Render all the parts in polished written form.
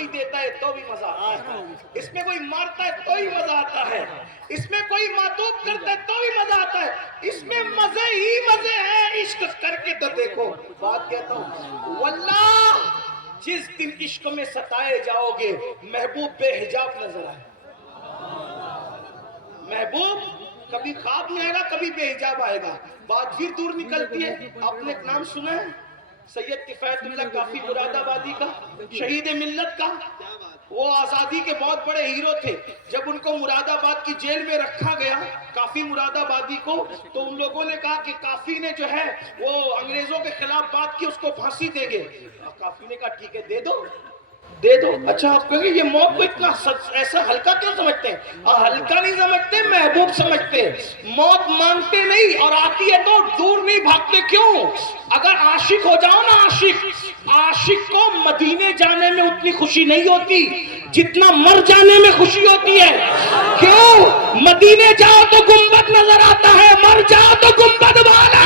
کوئی دیتا ہے تو بھی مزہ آتا ہے، اس میں کوئی مارتا ہے تو ہی مزہ آتا ہے، اس میں کوئی معطوف کرتا ہے تو بھی مزہ آتا ہے، اس میں مزے ہی مزے ہیں۔ عشق کر کے تو دیکھو۔ بات کہتا ہوں واللہ جس دن عشق میں ستائے جاؤ گے محبوب بے حجاب نظر آئے، محبوب کبھی خواب میں آئے گا کبھی بے حجاب آئے گا، بات پھر دور نکلتی ہے۔ آپ نے ایک نام سنا ہے سید کفایت اللہ کافی مراد آبادی کا، شہید ملت کا؟ وہ آزادی کے بہت بڑے ہیرو تھے۔ جب ان کو مراد آباد کی جیل میں رکھا گیا کافی مراد آبادی کو، تو ان لوگوں نے کہا کہ کافی نے جو ہے وہ انگریزوں کے خلاف بات کی، اس کو پھانسی دیں گے۔ کافی نے کہا ٹھیک ہے دے دو دے دو۔ اچھا آپ کہیں گے یہ موت کو اتنا ایسا ہلکا کیوں سمجھتے ہیں؟ ہلکا نہیں سمجھتے، محبوب سمجھتے۔ موت مانگتے نہیں اور آتی ہے تو دور نہیں بھاگتے۔ کیوں؟ اگر عاشق ہو جاؤ نا، عاشق کو مدینے جانے میں اتنی خوشی نہیں ہوتی جتنا مر جانے میں خوشی ہوتی ہے۔ کیوں؟ مدینے جاؤ تو گنبد نظر آتا ہے، مر جاؤ تو گنبد والا۔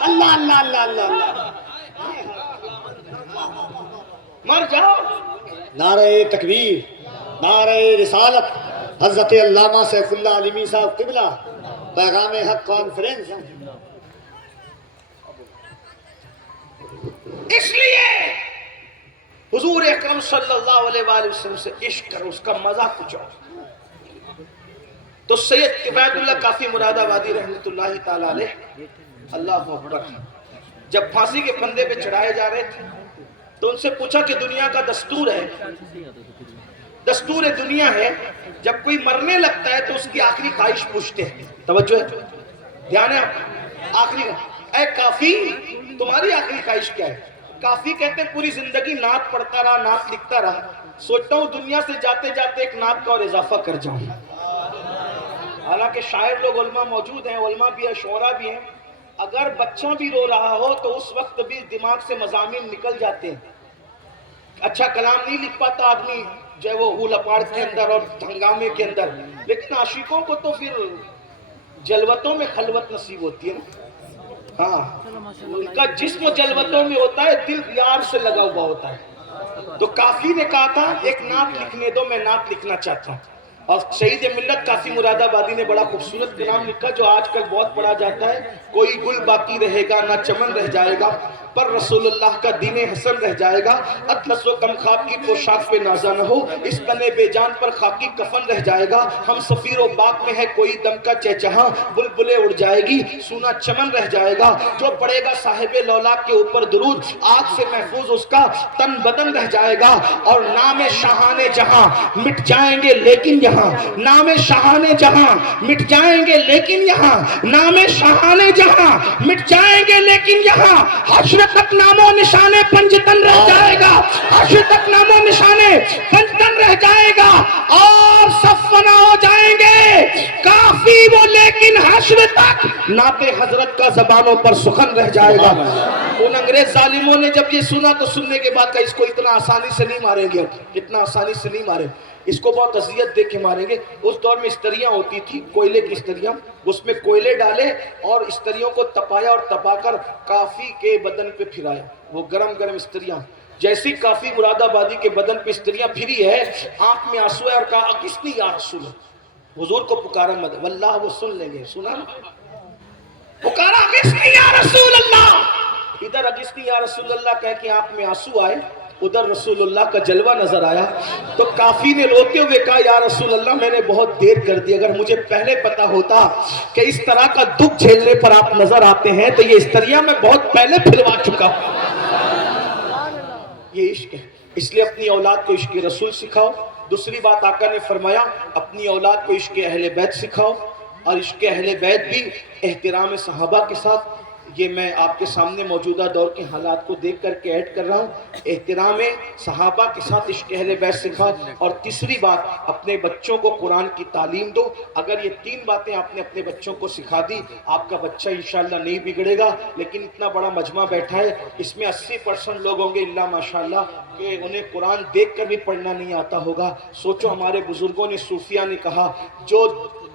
اللہ اللہ اللہ اللہ، مر جاؤ۔ نعرہ تکبیر، نعرہ رسالت، حضرت علامہ سیف اللہ علیمی صاحب قبلہ، پیغام حق کانفرنس۔ اس لیے حضور اکرم صلی اللہ علیہ وآلہ وسلم سے عشق کرو، اس کا مزہ کچھ اور۔ تو سید کفایت اللہ کافی مراد آبادی رحمت اللہ تعالی علیہ، اللہ اکبر، جب پھانسی کے پھندے پہ چڑھائے جا رہے تھے تو ان سے پوچھا کہ دنیا کا دستور ہے، دستور دنیا ہے جب کوئی مرنے لگتا ہے تو اس کی آخری خواہش پوچھتے ہیں۔ توجہ ہے، دھیان ہے، آخری اے کافی تمہاری آخری خواہش کیا ہے؟ کافی کہتے ہیں پوری زندگی نعت پڑھتا رہا، نعت لکھتا رہا، سوچتا ہوں دنیا سے جاتے جاتے ایک نعت کا اور اضافہ کر جاؤں۔ حالانکہ شاعر لوگ علماء موجود ہیں، علماء بھی ہیں، شعراء بھی ہیں، اگر بچہ بھی رو رہا ہو تو اس وقت بھی دماغ سے مضامین نکل جاتے ہیں۔ اچھا کلام نہیں لکھ پاتا آدمی جو ہے وہ ہول اپاڑ کے اندر اور ہنگامے کے اندر، لیکن عاشقوں کو تو پھر جلوتوں میں خلوت نصیب ہوتی ہے نا۔ ہاں، ان کا جسم جلوتوں میں ہوتا ہے، دل یار سے لگا ہوا ہوتا ہے۔ تو کافی نے کہا تھا ایک نعت لکھنے دو، میں نعت لکھنا چاہتا ہوں۔ اور شہید ملت کافی مراد آبادی نے بڑا خوبصورت کلام لکھا جو آج کل بہت پڑھا جاتا ہے، کوئی گل باقی رہے گا نہ چمن رہ جائے گا، پر رسول اللہ کا دین حسن رہ جائے گا، اطلس و کم خواب کی پوشاک پہ نازا نہ ہو، اس تن بے جان پر خاکی کفن رہ جائے گا، ہم سفیر و باغ میں ہے کوئی دم کا چہچہاں، بلبلیں اڑ جائے گی سونا چمن رہ جائے گا، جو پڑے گا صاحب لولاک کے اوپر درود آگ سے محفوظ اس کا تن بدن رہ جائے گا، اور نام شاہان جہاں مٹ جائیں گے لیکن یہاں، نام شاہان جہاں مٹ جائیں گے لیکن یہاں، نام شاہان جہاں مٹ جائیں گے لیکن یہاں، حشر تک نام و نشانے پنجتن رہ جائے گا، حشر تک نام و نشانے پنجتن رہ جائے گا، اور سب فنا ہو جائیں گے کافی وہ لیکن حشر تک نعت حضرت کا زبانوں پر سخن رہ جائے گا۔ ان انگریز ظالموں نے جب یہ سنا تو سننے کے بعد کہا اس کو اتنا آسانی سے نہیں ماریں گے، اتنا آسانی سے نہیں ماریں، اس کو بہت اذیت دے کے ماریں گے۔ اس دور میں استریاں ہوتی تھی، کوئلے کی استریاں، اس میں کوئلے ڈالے اور استریوں کو تپایا اور تپا کر کافی کے بدن پہ پھرایا، وہ گرم گرم استریاں۔ جیسی کافی مراد آبادی کے بدن پہ استریاں پھری ہے، آنکھ میں آنسو ہے اور کہا اغثنی یا رسول اللہ، حضور کو پکارا مدد، واللہ وہ سن لیں گے، سنا پکارا اغثنی یا رسول اللہ، ادھر اغثنی یا رسول اللہ کہہ کے آنکھ میں آنسو آئے، ادھر رسول اللہ کا جلوہ نظر آیا، تو کافی نے روتے ہوئے کہا یا رسول اللہ میں نے بہت دیر کر دی، اگر مجھے پہلے پتا ہوتا کہ اس طرح کا دکھ جھیلنے پر آپ نظر آتے ہیں تو یہ استریاں میں بہت پہلے پھروا چکا ہوں۔ یہ عشق ہے، اس لیے اپنی اولاد کو عشق رسول سکھاؤ۔ دوسری بات آقا نے فرمایا اپنی اولاد کو عشق اہل بیت سکھاؤ، اور عشق اہل بیت بھی احترام صحابہ کے ساتھ۔ یہ میں آپ کے سامنے موجودہ دور کے حالات کو دیکھ کر کے ایڈ کر رہا ہوں، احترام صحابہ کے ساتھ عشق اہل بیت سکھاؤ۔ اور تیسری بات اپنے بچوں کو قرآن کی تعلیم دو۔ اگر یہ تین باتیں آپ نے اپنے بچوں کو سکھا دی آپ کا بچہ انشاءاللہ نہیں بگڑے گا۔ لیکن اتنا بڑا مجمع بیٹھا ہے، اس میں 80% لوگ ہوں گے اللہ ماشاءاللہ کہ انہیں قرآن دیکھ کر بھی پڑھنا نہیں آتا ہوگا۔ سوچو ہمارے بزرگوں نے، صوفیہ نے کہا جو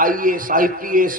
IAS IPS